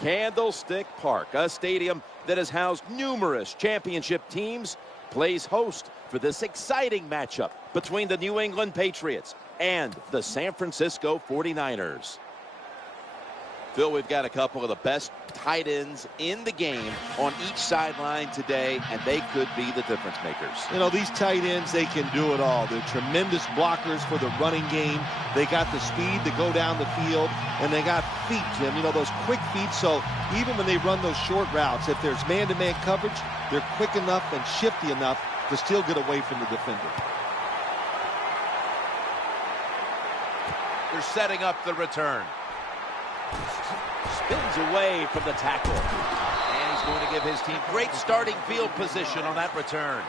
Candlestick Park, a stadium that has housed numerous championship teams, plays host for this exciting matchup between the New England Patriots and the San Francisco 49ers. Phil, we've got a couple of the best tight ends in the game on each sideline today, and they could be the difference makers. You know, these tight ends, they can do it all. They're tremendous blockers for the running game. They got the speed to go down the field, and they got feet, Jim. You know, those quick feet, so even when they run those short routes, if there's man-to-man coverage, they're quick enough and shifty enough to still get away from the defender. They're setting up the return. Spins away from the tackle. And he's going to give his team great starting field position on that return.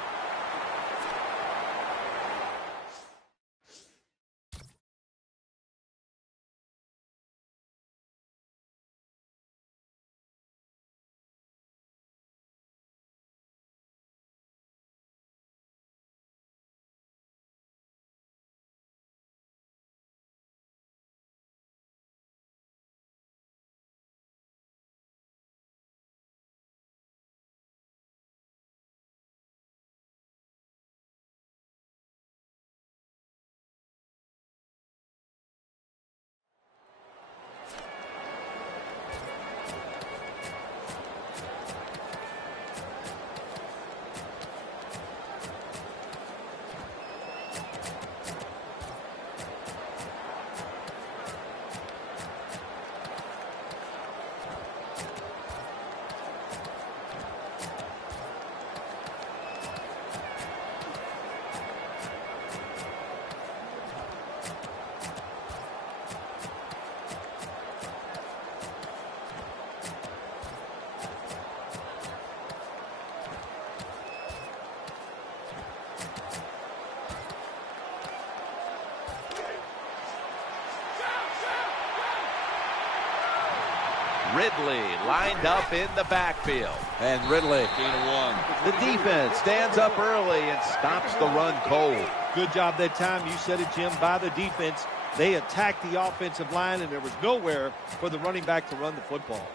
Ridley lined up in the backfield. And Ridley, gain of 1. The defense stands up early and stops the run cold. Good job that time. You said it, Jim, by the defense. They attacked the offensive line, and there was nowhere for the running back to run the football.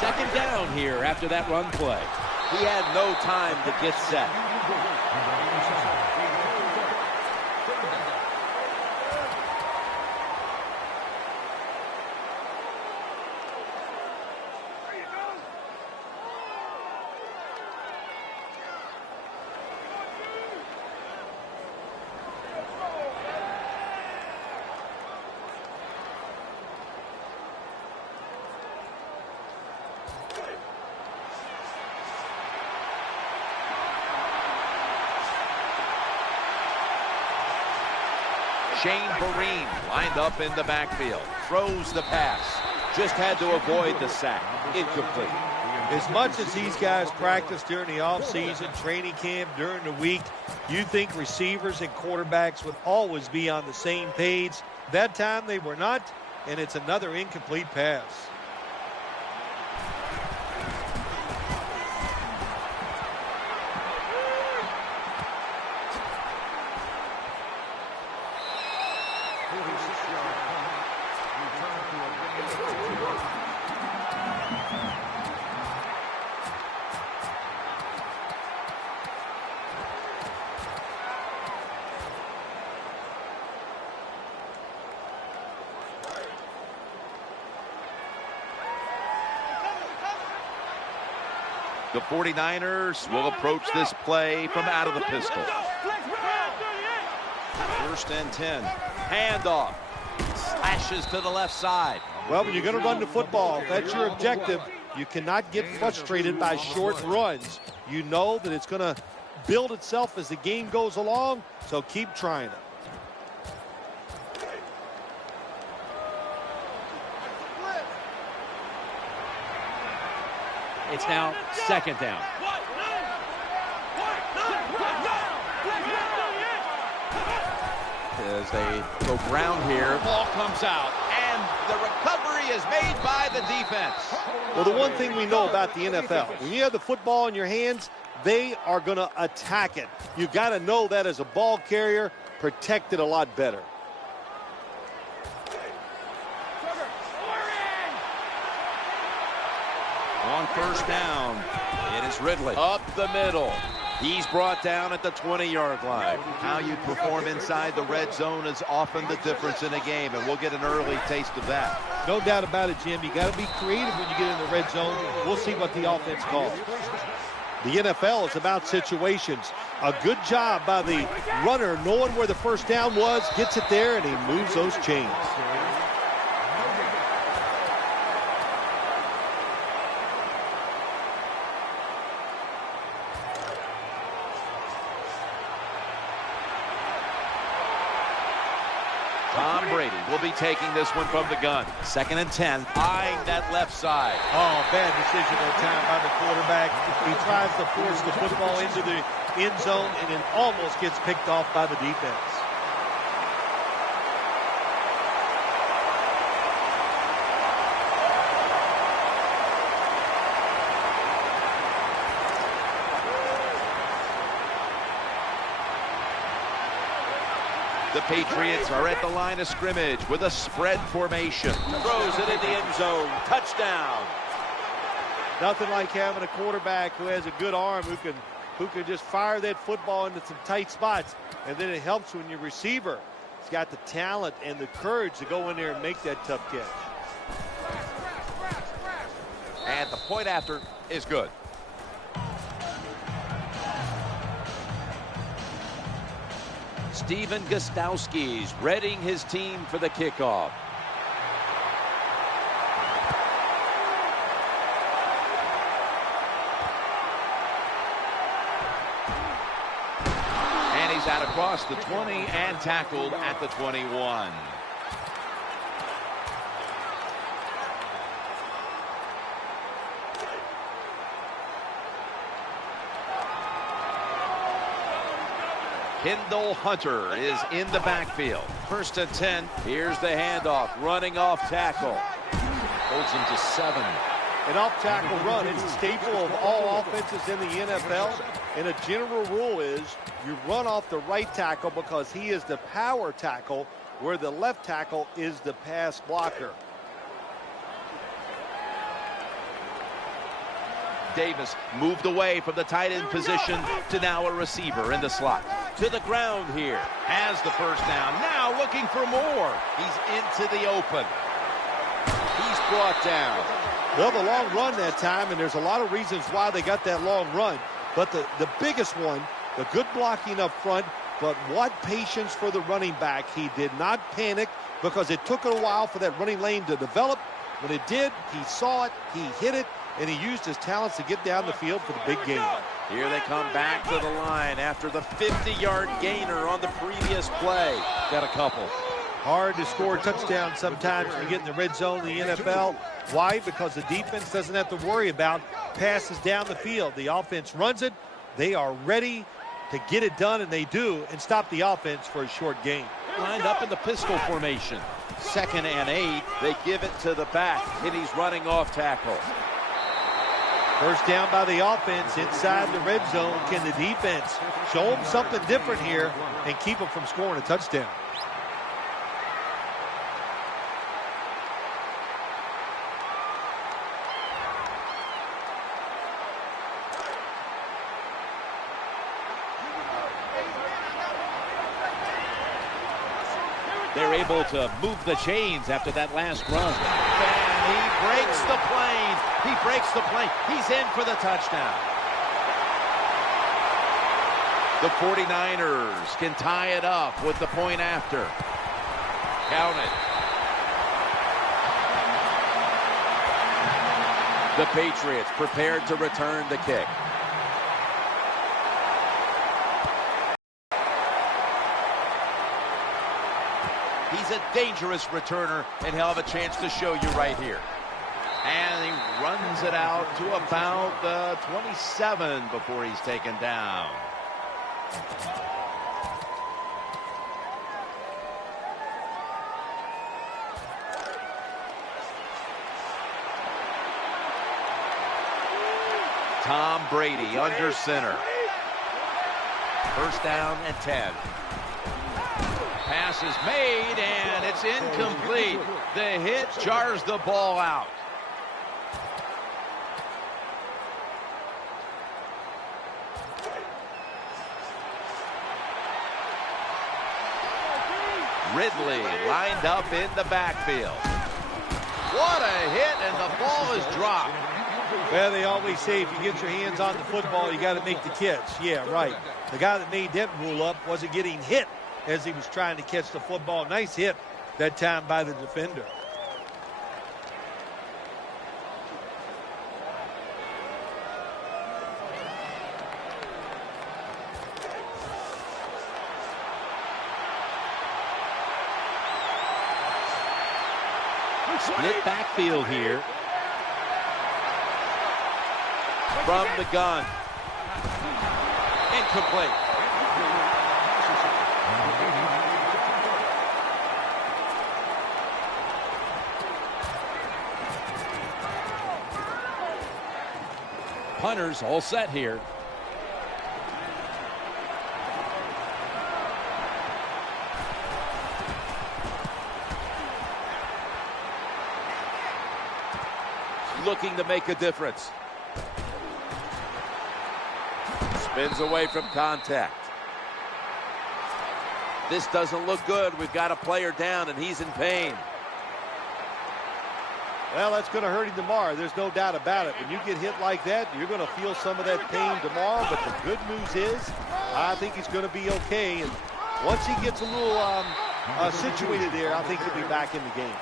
Second down here after that run play. He had no time to get set. Shane Vereen lined up in the backfield. Throws the pass. Just had to avoid the sack. Incomplete. As much as these guys practice during the offseason, training camp, during the week, you think receivers and quarterbacks would always be on the same page. That time they were not, and it's another incomplete pass. The 49ers will approach this play from out of the pistol. 1st and 10. Handoff. Slashes to the left side. Well, when you're going to run the football, if that's your objective, you cannot get frustrated by short runs. You know that it's going to build itself as the game goes along, so keep trying it. It's now second down. as they go ground here. Ball comes out, and the recovery is made by the defense. Well, the one thing we know about the NFL, when you have the football in your hands, they are going to attack it. You got to know that as a ball carrier, protect it a lot better. On first down, it is Ridley. Up the middle. He's brought down at the 20-yard line. How you perform inside the red zone is often the difference in a game, and we'll get an early taste of that. No doubt about it, Jim. You got to be creative when you get in the red zone. We'll see what the offense calls. The NFL is about situations. A good job by the runner knowing where the first down was, gets it there, and he moves those chains. Tom Brady will be taking this one from the gun. 2nd and 10, eyeing that left side. Oh, bad decision that time by the quarterback. He tries to force the football into the end zone and then almost gets picked off by the defense. The Patriots are at the line of scrimmage with a spread formation. Throws it in the end zone. Touchdown. Nothing like having a quarterback who has a good arm who can just fire that football into some tight spots. And then it helps when your receiver has got the talent and the courage to go in there and make that tough catch. And the point after is good. Stephen Gostkowski's readying his team for the kickoff. And he's out across the 20 and tackled at the 21. Kendall Hunter is in the backfield. 1st and 10. Here's the handoff. Running off tackle. Holds him to 7. An off-tackle run is a staple of all offenses in the NFL. And a general rule is you run off the right tackle because he is the power tackle, where the left tackle is the pass blocker. Davis moved away from the tight end position to now a receiver in the slot. To the ground here. Has the first down. Now looking for more. He's into the open. He's brought down. Well, the long run that time, and there's a lot of reasons why they got that long run. But the biggest one, the good blocking up front, but what patience for the running back. He did not panic because it took a while for that running lane to develop. When it did, he saw it, he hit it, and he used his talents to get down the field for the big game. Here they come back to the line after the 50-yard gainer on the previous play. Got a couple. Hard to score touchdowns sometimes when you get in the red zone in the NFL. Why? Because the defense doesn't have to worry about passes down the field. The offense runs it. They are ready to get it done, and they do, and stop the offense for a short gain. Lined up in the pistol formation. 2nd and 8. They give it to the back, and he's running off tackle. First down by the offense inside the red zone. Can the defense show them something different here and keep them from scoring a touchdown? They're able to move the chains after that last run. And he breaks the plane. He breaks the plane. He's in for the touchdown. The 49ers can tie it up with the point after. Count it. The Patriots prepared to return the kick. He's a dangerous returner, and he'll have a chance to show you right here. And he runs it out to about the 27 before he's taken down. Tom Brady under center. First down and 10. Pass is made, and it's incomplete. The hit jars the ball out. Ridley lined up in the backfield. What a hit, and the ball is dropped. Well, they always say if you get your hands on the football, you got to make the catch. Yeah, right. The guy that made that rule up wasn't getting hit as he was trying to catch the football. Nice hit that time by the defender. Split backfield here. From the gun. Incomplete. Punters all set here. Looking to make a difference. Spins away from contact. This doesn't look good. We've got a player down, and he's in pain. Well, that's going to hurt him tomorrow. There's no doubt about it. When you get hit like that, you're going to feel some of that pain tomorrow. But the good news is, I think he's going to be okay. And once he gets a little situated there, I think he'll be back in the game.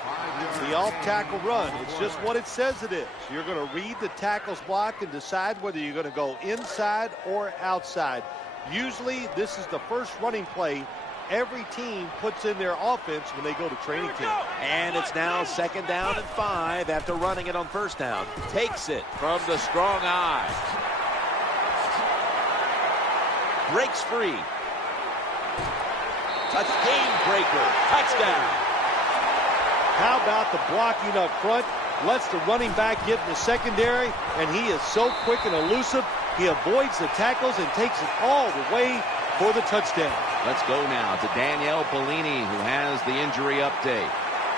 The off-tackle run, it's just what it says it is. You're going to read the tackle's block and decide whether you're going to go inside or outside. Usually, this is the first running play every team puts in their offense when they go to training camp. And it's now 2nd down and 5 after running it on 1st down. Takes it from the strong eye. Breaks free. A game breaker. Touchdown. How about the blocking up front? Lets the running back get in the secondary, and he is so quick and elusive. He avoids the tackles and takes it all the way for the touchdown. Let's go now to Danielle Bellini, who has the injury update.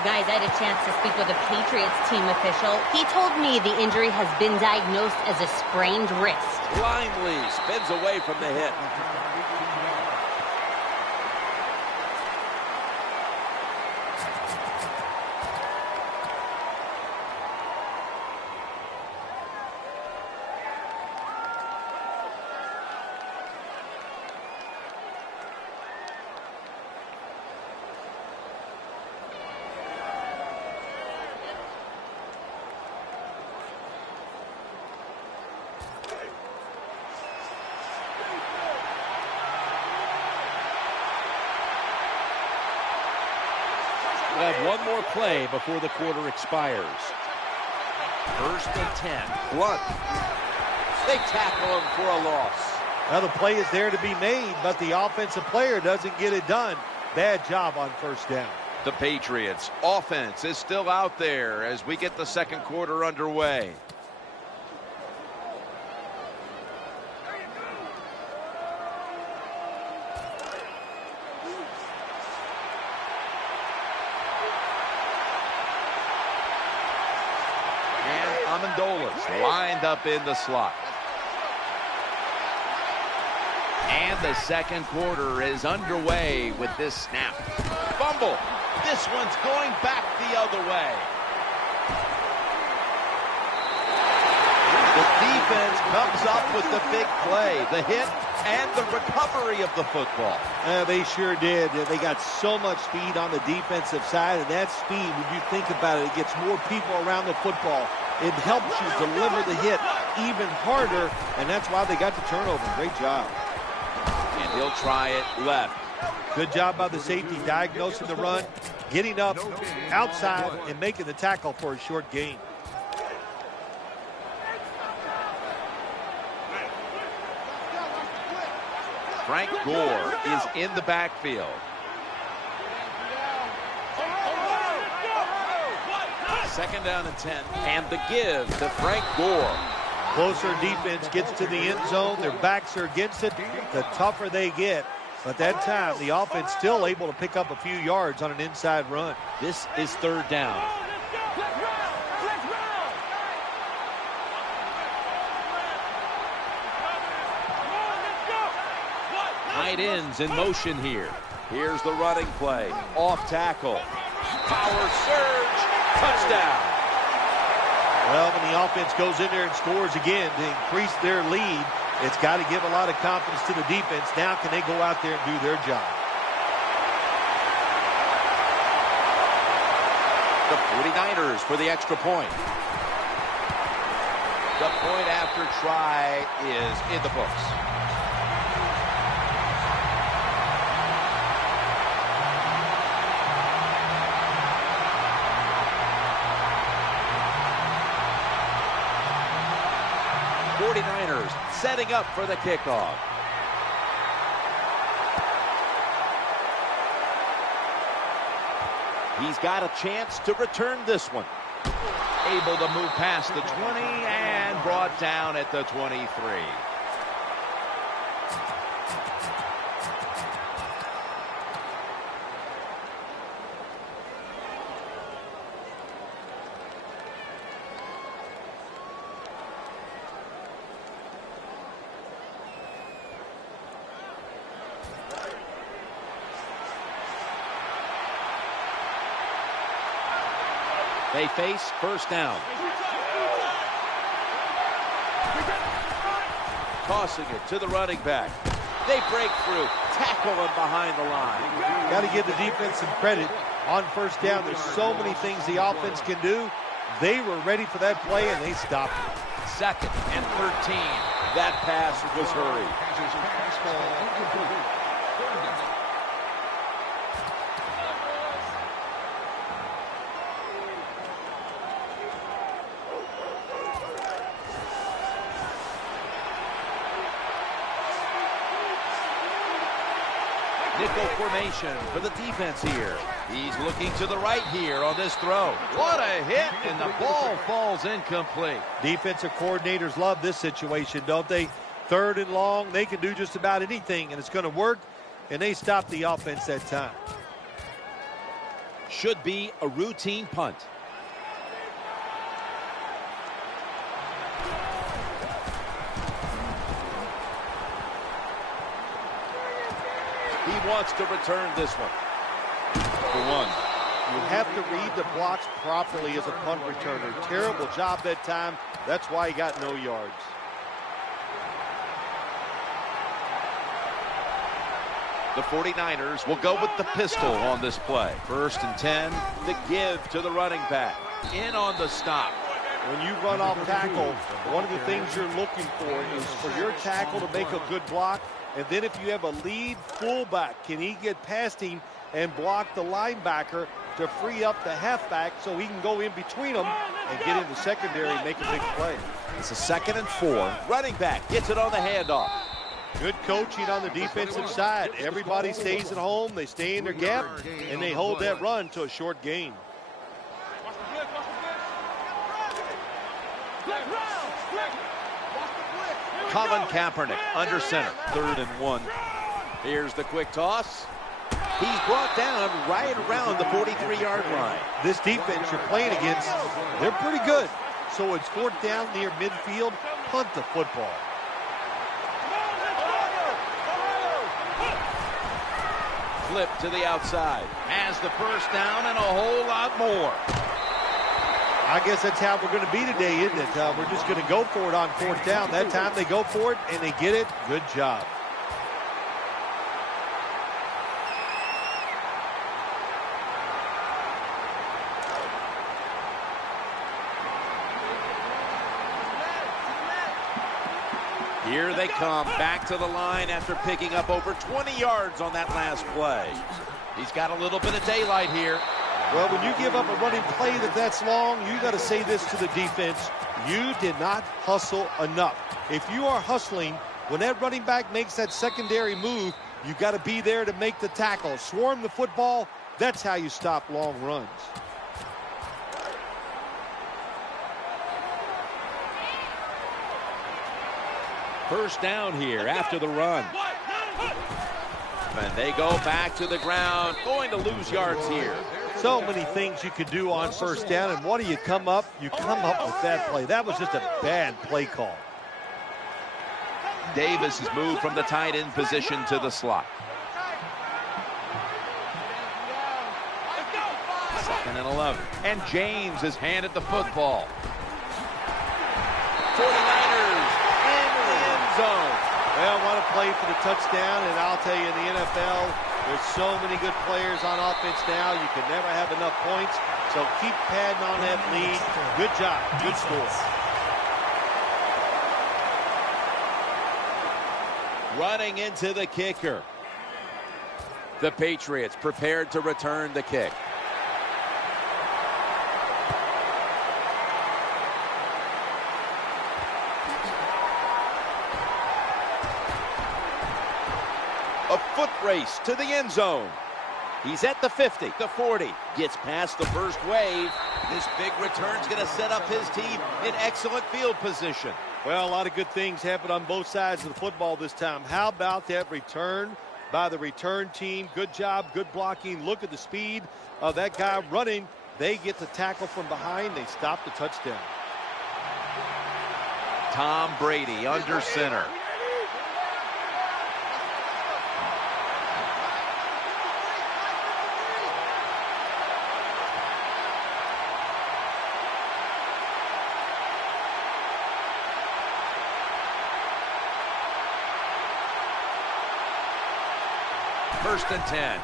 Guys, I had a chance to speak with a Patriots team official. He told me the injury has been diagnosed as a sprained wrist. Blindly spins away from the hit. We'll have one more play before the quarter expires. 1st and 10. Blunt. They tackle him for a loss. Now the play is there to be made, but the offensive player doesn't get it done. Bad job on 1st down. The Patriots offense is still out there as we get the 2nd quarter underway. Amendola lined up in the slot. And the 2nd quarter is underway with this snap. Fumble. This one's going back the other way. The defense comes up with the big play, the hit, and the recovery of the football. They sure did. They got so much speed on the defensive side, and that speed, when you think about it, it gets more people around the football. It helps you deliver the hit even harder, and that's why they got the turnover. Great job. And he'll try it left. Good job by the safety diagnosing the run, getting up outside, and making the tackle for a short gain. Frank Gore is in the backfield. Second down and 10. And the give to Frank Gore. Closer defense gets to the end zone, their backs are against it, the tougher they get. But that time, the offense still able to pick up a few yards on an inside run. This is third down. Tight ends in motion here. Here's the running play. Off tackle. Power surge. Touchdown. Well, when the offense goes in there and scores again to increase their lead, it's got to give a lot of confidence to the defense. Now can they go out there and do their job? The 49ers for the extra point. The point after try is in the books. Setting up for the kickoff. He's got a chance to return this one. Able to move past the 20 and brought down at the 23. They face first down. Tossing it to the running back. They break through, tackle him behind the line. Got to give the defense some credit on first down. There's so many things the offense can do. They were ready for that play, and they stopped it. Second and 13. That pass was hurried. Nickel formation for the defense here. He's looking to the right here on this throw. What a hit, and the ball falls incomplete. Defensive coordinators love this situation, don't they? Third and long, they can do just about anything, and it's going to work, and they stop the offense that time. Should be a routine punt. He wants to return this one. For one. You have to read the blocks properly as a punt returner. Terrible job that time. That's why he got no yards. The 49ers will go with the pistol on this play. First and 10. The give to the running back. In on the stop. When you run off tackle, one of the things you're looking for is for your tackle to make a good block. And then if you have a lead fullback, can he get past him and block the linebacker to free up the halfback so he can go in between them and get in the secondary and make a big play. It's a 2nd and 4. Running back gets it on the handoff. Good coaching on the defensive side. Everybody stays at home, they stay in their gap, and they hold that run to a short gain. Colin Kaepernick under center. 3rd and 1. Here's the quick toss. He's brought down right around the 43-yard line. This defense you're playing against, they're pretty good. So it's 4th down near midfield. Punt the football. Flip to the outside. Has the first down and a whole lot more. I guess that's how we're going to be today, isn't it? We're just going to go for it on 4th down. That time they go for it, and they get it. Good job. Here they come back to the line after picking up over 20 yards on that last play. He's got a little bit of daylight here. Well, when you give up a running play that's long, you got to say this to the defense. You did not hustle enough. If you are hustling, when that running back makes that secondary move, you got to be there to make the tackle. Swarm the football. That's how you stop long runs. First down here after the run. And they go back to the ground, going to lose yards here. So many things you could do on first down, and what do you come up? You come up with that play. That was just a bad play call. Davis has moved from the tight end position to the slot. Second and 11. And James has handed the football. 49ers in the end zone. Well, want to play for the touchdown, and I'll tell you, in the NFL, there's so many good players on offense now, you can never have enough points. So keep padding on that lead. Good job. Good score. Running into the kicker. The Patriots prepared to return the kick. A foot race to the end zone. He's at the 50, the 40. Gets past the first wave. This big return's going to set up his team in excellent field position. Well, a lot of good things happened on both sides of the football this time. How about that return by the return team? Good job, good blocking. Look at the speed of that guy running. They get the tackle from behind. They stop the touchdown. Tom Brady under center. First and 10.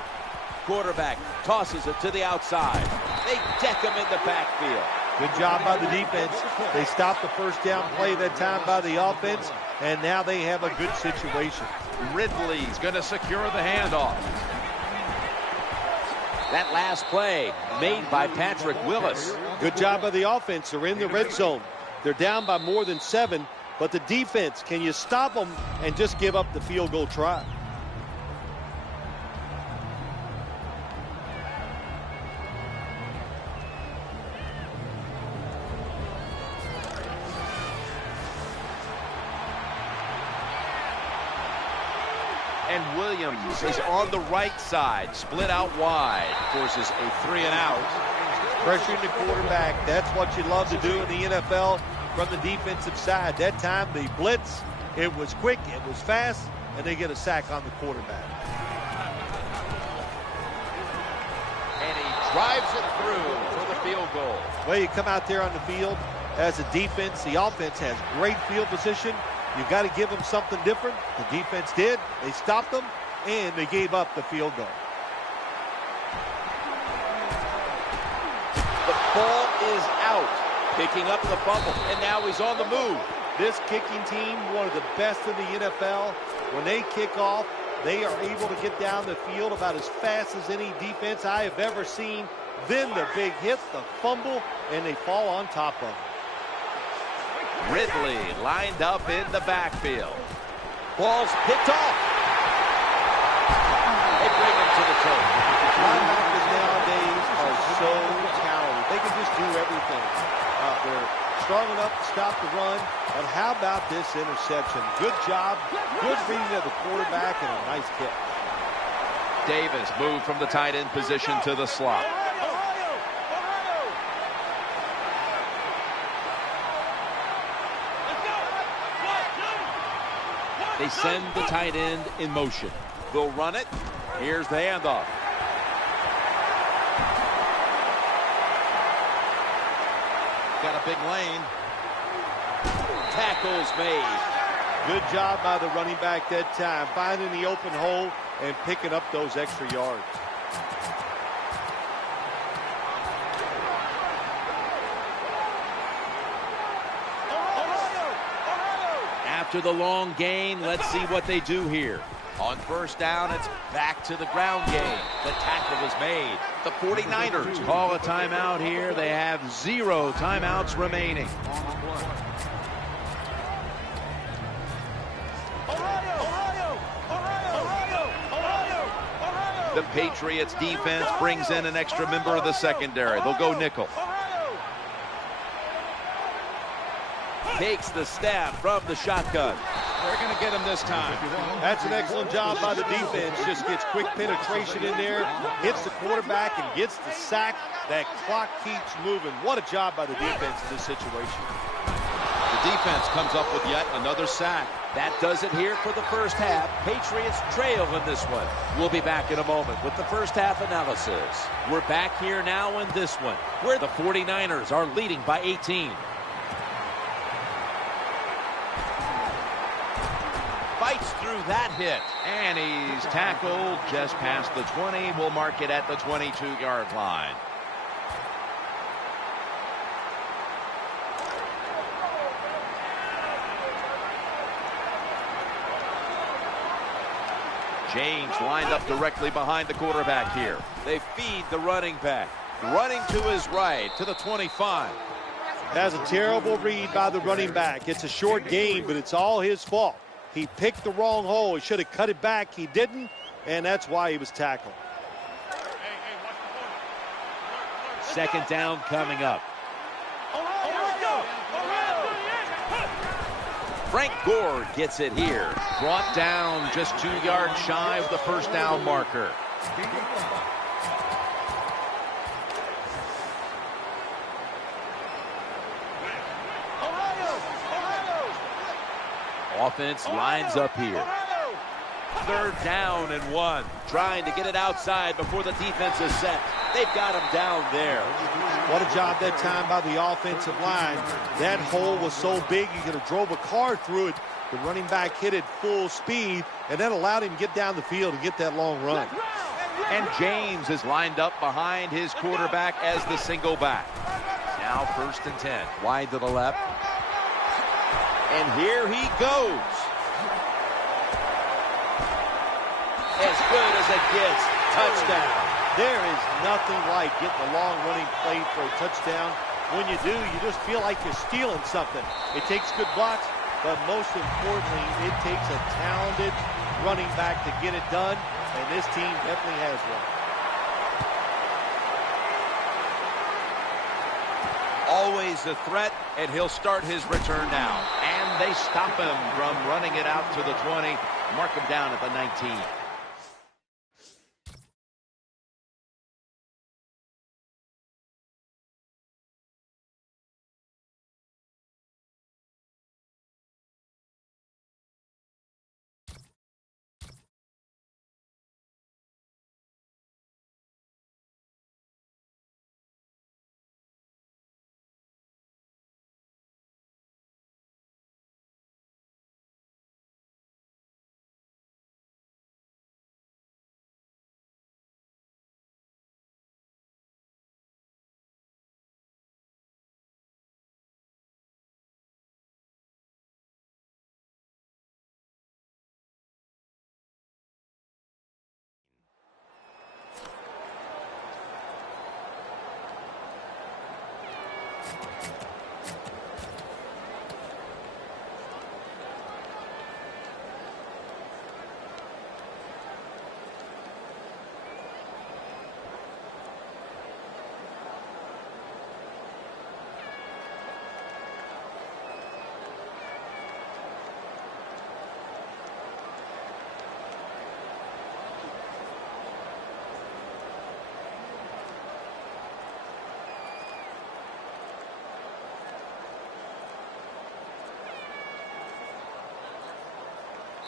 Quarterback tosses it to the outside. They deck him in the backfield. Good job by the defense. They stopped the first down play that time by the offense, and now they have a good situation. Ridley's going to secure the handoff. That last play made by Patrick Willis. Good job by the offense. They're in the red zone. They're down by more than 7, but the defense, can you stop them and just give up the field goal try? And Williams is on the right side, split out wide, forces a 3 and out. Pressuring the quarterback, that's what you love to do in the NFL from the defensive side. That time, the blitz, it was quick, it was fast, and they get a sack on the quarterback. And he drives it through for the field goal. Well, you come out there on the field as a defense, the offense has great field position. You've got to give them something different. The defense did. They stopped them, and they gave up the field goal. The ball is out, picking up the fumble, and now he's on the move. This kicking team, one of the best in the NFL. When they kick off, they are able to get down the field about as fast as any defense I have ever seen. Then the big hit, the fumble, and they fall on top of it. Ridley lined up in the backfield. Ball's picked off. They bring him to the toe. Linebackers nowadays are so talented. They can just do everything. They're strong enough to stop the run. But how about this interception? Good job, good reading of the quarterback, and a nice kick. Davis moved from the tight end position to the slot. They send the tight end in motion. They'll run it. Here's the handoff. Got a big lane. Tackles made. Good job by the running back that time, finding the open hole and picking up those extra yards. After the long gain, let's see what they do here. On first down, it's back to the ground game. The tackle is made. The 49ers call a timeout here. They have 0 timeouts remaining. The Patriots defense brings in an extra member of the secondary. They'll go nickel. Takes the snap from the shotgun. They're going to get him this time. That's an excellent job by the defense. Just gets quick penetration in there, hits the quarterback, and gets the sack. That clock keeps moving. What a job by the defense in this situation. The defense comes up with yet another sack. That does it here for the first half. Patriots trail in this one. We'll be back in a moment with the first half analysis. We're back here now in this one, where the 49ers are leading by 18. Fights through that hit, and he's tackled just past the 20. We'll mark it at the 22-yard line. James lined up directly behind the quarterback here. They feed the running back. Running to his right, to the 25. That's a terrible read by the running back. It's a short game, but it's all his fault. He picked the wrong hole. He should have cut it back. He didn't, and that's why he was tackled. Second down coming up. Frank Gore gets it here. Brought down just 2 yards shy of the first down marker. Offense lines up here. Third down and 1. Trying to get it outside before the defense is set. They've got him down there. What a job that time by the offensive line. That hole was so big you could have drove a car through it. The running back hit it full speed, and that allowed him to get down the field and get that long run. And James is lined up behind his quarterback as the single back. Now 1st and 10. Wide to the left. And here he goes. As good as it gets. Touchdown. There is nothing like getting a long running play for a touchdown. When you do, you just feel like you're stealing something. It takes good blocks, but most importantly, it takes a talented running back to get it done, and this team definitely has one. Always a threat, and he'll start his return now. And they stop him from running it out to the 20. Mark him down at the 19.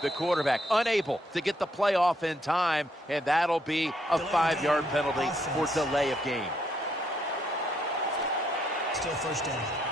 The quarterback unable to get the play off in time, and that'll be a 5-yard penalty for delay of game. Still 1st down.